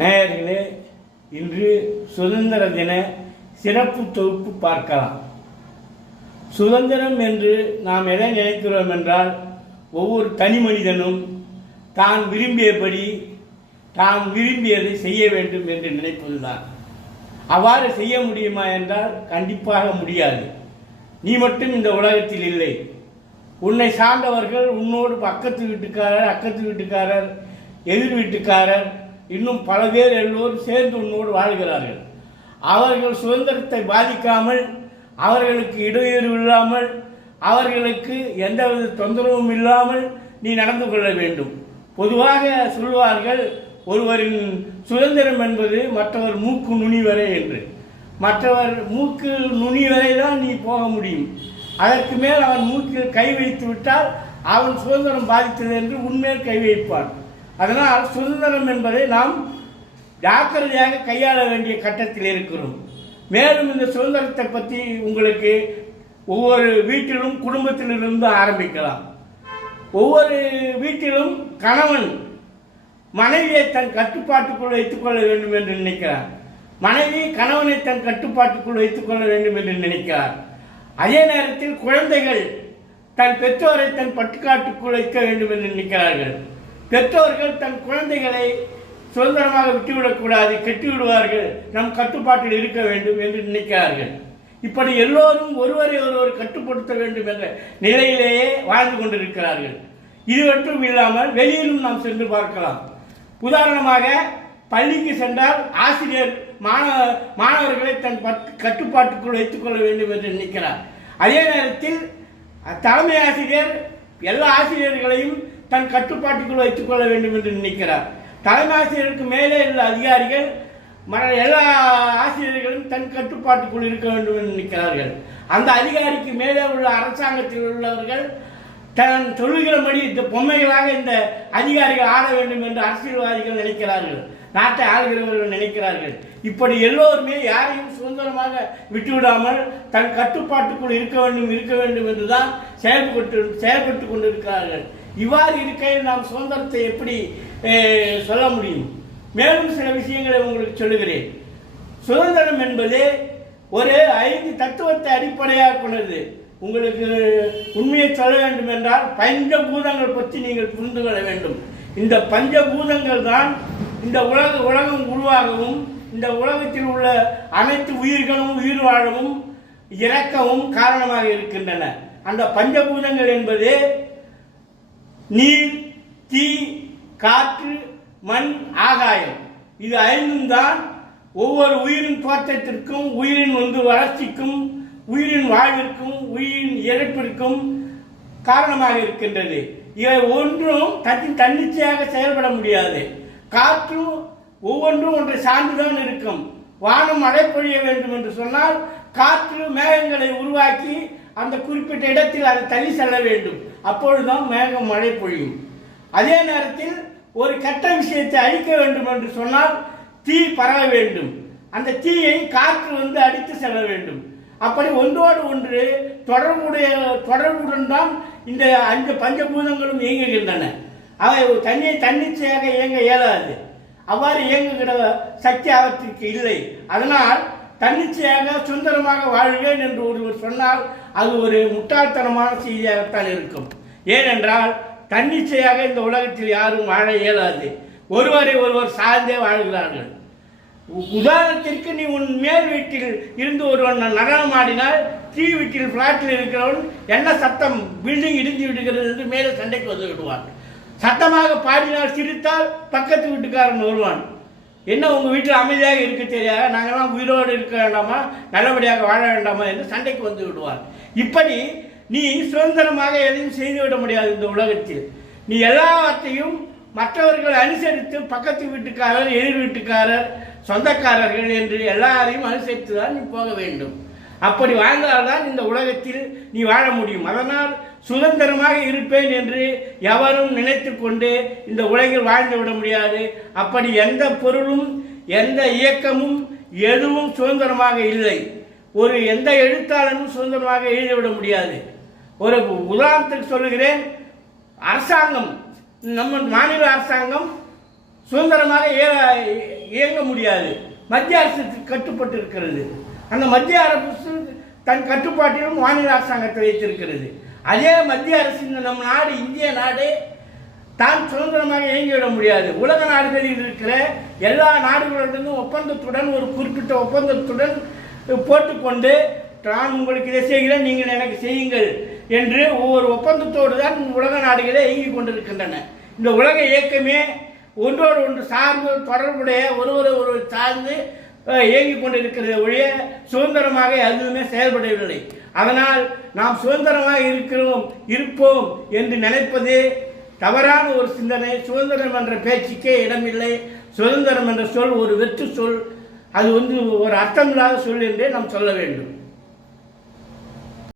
நேயர்களே, இன்று சுதந்திர தின சிறப்பு தொகுப்பு பார்க்கலாம். சுதந்திரம் என்று நாம் எதை நினைக்கிறோம் என்றால், ஒவ்வொரு தனி மனிதனும் தான் விரும்பியபடி தாம் விரும்பியதை செய்ய வேண்டும் என்று நினைப்பதுதான். அவ்வாறு செய்ய முடியுமா என்றால் கண்டிப்பாக முடியாது. நீ மட்டும் இந்த உலகத்தில் இல்லை. உன்னை சார்ந்தவர்கள், உன்னோடு பக்கத்து வீட்டுக்காரர், எதிர் வீட்டுக்காரர், இன்னும் பல பேர் எல்லோரும் சேர்ந்து உன்னோடு வாழ்கிறார்கள். அவர்கள் சுதந்திரத்தை பாதிக்காமல், அவர்களுக்கு இடையூறு இல்லாமல், அவர்களுக்கு எந்தவித தொந்தரவும் இல்லாமல் நீ நடந்து கொள்ள வேண்டும். பொதுவாக சொல்வார்கள், ஒருவரின் சுதந்திரம் என்பது மற்றவர் மூக்கு நுனி வரை என்று. மற்றவர் மூக்கு நுனி வரை தான் நீ போக முடியும். அதற்கு மேல் அவன் மூக்கில் கை வைத்து விட்டால் அவன் சுதந்திரம் பாதித்தது என்று உன்மேல் கை வைப்பான். அதனால் சுதந்திரம் என்பதை நாம் ஜாக்கிரதையாக கையாள வேண்டிய கட்டத்தில் இருக்கிறோம். மேலும் இந்த சுதந்திரத்தை பற்றி உங்களுக்கு ஒவ்வொரு வீட்டிலும் குடும்பத்திலிருந்து ஆரம்பிக்கலாம். ஒவ்வொரு வீட்டிலும் கணவன் மனைவியை தன் கட்டுப்பாட்டுக்குள் வைத்துக் கொள்ள வேண்டும் என்று நினைக்கிறார். மனைவி கணவனை தன் கட்டுப்பாட்டுக்குள் வைத்துக் கொள்ள வேண்டும் என்று நினைக்கிறார். அதே நேரத்தில் குழந்தைகள் தன் பெற்றோரை தன் பட்டுக்காட்டுக்குள் வைக்க வேண்டும் என்று நினைக்கிறார்கள். பெற்றோர்கள் தன் குழந்தைகளை சுதந்திரமாக விட்டுவிடக்கூடாது, கெட்டுவிடுவார்கள், நம் கட்டுப்பாட்டில் இருக்க வேண்டும் என்று நினைக்கிறார்கள். இப்படி எல்லோரும் ஒருவரை ஒருவர் கட்டுப்படுத்த வேண்டும் என்ற நிலையிலேயே வாழ்ந்து கொண்டிருக்கிறார்கள். இது மட்டும் இல்லாமல் வெளியிலும் நாம் சென்று பார்க்கலாம். உதாரணமாக, பள்ளிக்கு சென்றால் ஆசிரியர் மாணவர்களை தன் கட்டுப்பாட்டுக்குள் வைத்துக் கொள்ள வேண்டும் என்று நினைக்கிறார். அதே நேரத்தில் தலைமை ஆசிரியர் எல்லா ஆசிரியர்களையும் தன் கட்டுப்பாட்டுக்குள் வைத்துக் கொள்ள வேண்டும் என்று நினைக்கிறார். தலைமை ஆசிரியருக்கு மேலே உள்ள அதிகாரிகள் எல்லா ஆசிரியர்களும் தன் கட்டுப்பாட்டுக்குள் இருக்க வேண்டும் என்று நினைக்கிறார்கள். அந்த அதிகாரிக்கு மேலே உள்ள அரசாங்கத்தில் உள்ளவர்கள் தன் சொல்லுகிறபடி இந்த பொம்மைகளாக இந்த அதிகாரிகள் ஆள வேண்டும் என்று அரசியல்வாதிகள் நினைக்கிறார்கள், நாட்டை ஆளுகிறவர்கள் நினைக்கிறார்கள். இப்படி எல்லோருமே யாரையும் சுதந்திரமாக விட்டுவிடாமல் தன் கட்டுப்பாட்டுக்குள் இருக்க வேண்டும் என்றுதான் செயல்பட்டு கொண்டிருக்கிறார்கள். இவ்வாறு இருக்கையில் நாம் சுதந்திரத்தை எப்படி சொல்ல முடியும்? மேலும் சில விஷயங்களை உங்களுக்கு சொல்லுகிறேன். சுதந்திரம் என்பது ஒரு 5 தத்துவத்தை அடிப்படையாக கொண்டது. உங்களுக்கு உண்மையை சொல்ல வேண்டும் என்றால் பஞ்சபூதங்கள் பற்றி நீங்கள் புரிந்து கொள்ள வேண்டும். இந்த பஞ்சபூதங்கள் தான் இந்த உலகம் உருவாகவும், இந்த உலகத்தில் உள்ள அனைத்து உயிர்களும் உயிர் வாழவும் இறக்கவும் காரணமாக இருக்கின்றன. அந்த பஞ்சபூதங்கள் என்பது நீர், தீ, காற்று, மண், ஆகாயம். இது 5 தான் ஒவ்வொரு உயிரின் தோற்றத்திற்கும், உயிரின் வளர்ச்சிக்கும், உயிரின் வாழ்விற்கும், உயிரின் இறப்பிற்கும் காரணமாக இருக்கின்றது. இவை ஒன்றும் தன்னிச்சையாக செயல்பட முடியாது. காற்றும் ஒவ்வொன்றும் ஒன்றை சார்ந்துதான் இருக்கும். வானம் மழை பொழிய வேண்டும் என்று சொன்னால் காற்று மேகங்களை உருவாக்கி அந்த குறிப்பிட்ட இடத்தில் அதை தள்ளி செல்ல வேண்டும். அப்பொழுதுதான் மேகம் மழை பொழியும். அதே நேரத்தில் ஒரு கெட்ட விஷயத்தை அழிக்க வேண்டும் என்று சொன்னால் தீ பரவ வேண்டும். அந்த தீயை காற்று அடித்து செல்ல வேண்டும். அப்படி ஒன்றோடு ஒன்று தொடர்புடன் தான் இந்த 5 பஞ்சபூதங்களும் இயங்குகின்றன. அவை தன்னிச்சையாக இயங்க இயலாது. அவ்வாறு இயங்குகிற சக்தி அவற்றிற்கு இல்லை. அதனால் தன்னிச்சையாக சுதந்திரமாக வாழ்வேன் என்று ஒருவர் சொன்னால் அது ஒரு முட்டாள்தனமான செய்தியாகத்தான் இருக்கும். ஏனென்றால் தன்னிச்சையாக இந்த உலகத்தில் யாரும் வாழ இயலாது. ஒருவரை ஒருவர் சார்ந்தே வாழ்கிறார்கள். உதாரணத்திற்கு, நீ உன் மேல் வீட்டில் இருந்து ஒருவன் நடனம் ஆடினால் கீ வீட்டில் பிளாட்டில் இருக்கிறவன் என்ன சத்தம், பில்டிங் இடிஞ்சு விடுகிறது என்று மேலே சண்டைக்கு வந்து விடுவான். சத்தமாக பாடினால், சிரித்தால் பக்கத்து வீட்டுக்காரன் வருவான். என்ன உங்கள் வீட்டில் அமைதியாக இருக்க தெரியாத, நாங்கள்லாம் உயிரோடு இருக்க வேண்டாமா, நல்லபடியாக வாழ வேண்டாமா என்று சண்டைக்கு வந்து விடுவான். இப்படி நீ சுதந்திரமாக எதையும் செய்துவிட முடியாது. இந்த உலகத்தில் நீ எல்லாவற்றையும் மற்றவர்கள் அனுசரித்து, பக்கத்து வீட்டுக்காரர், எதிர் வீட்டுக்காரர், சொந்தக்காரர்கள் என்று எல்லாரையும் அனுசரித்து தான் நீ போக வேண்டும். அப்படி வாழ்ந்தால்தான் இந்த உலகத்தில் நீ வாழ முடியும். அதனால் சுதந்திரமாக இருப்பேன் என்று எவரும் நினைத்து கொண்டு இந்த உலகில் வாழ்ந்து விட முடியாது. அப்படி எந்த பொருளும், எந்த இயக்கமும், எதுவும் சுதந்திரமாக இல்லை. எந்த எழுத்தாளனும் சுதந்திரமாக எழுதிவிட முடியாது. ஒரு உதாரணத்துக்கு சொல்லுகிறேன். அரசாங்கம், நம்ம மாநில அரசாங்கம் சுதந்திரமாக இயங்க முடியாது. மத்திய அரசுக்கு கட்டுப்பட்டு இருக்கிறது. அந்த மத்திய அரசு தன் கட்டுப்பாட்டிலும் மாநில அரசாங்கத்தை வைத்திருக்கிறது. அதே மத்திய அரசு நம் நாடு, இந்திய நாடு தான் சுதந்திரமாக இயங்கிவிட முடியாது. உலக நாடுகளில் இருக்கிற எல்லா நாடுகளுடனும் ஒப்பந்தத்துடன், ஒரு குறிப்பிட்ட ஒப்பந்தத்துடன் போட்டுக்கொண்டு நான் உங்களுக்கு இதை செய்கிறேன், நீங்கள் எனக்கு செய்யுங்கள் என்று ஒவ்வொரு ஒப்பந்தத்தோடு தான் உலக நாடுகளே இயங்கிக் கொண்டிருக்கின்றன. இந்த உலக இயக்கமே ஒன்றோடு ஒன்று சார்ந்து தொடர்புடைய ஒருவர் சார்ந்து இயங்கிக் கொண்டிருக்கிறது ஒழிய சுதந்திரமாக எதுவுமே செயல்படவில்லை. அதனால் நாம் சுதந்திரமாக இருப்போம் என்று நினைப்பது தவறான ஒரு சிந்தனை. சுதந்திரம் என்ற பேச்சுக்கே இடமில்லை. சுதந்திரம் என்ற சொல் ஒரு வெற்று சொல். அது ஒரு அர்த்தமில்லாத சொல் என்றே நாம் சொல்ல வேண்டும்.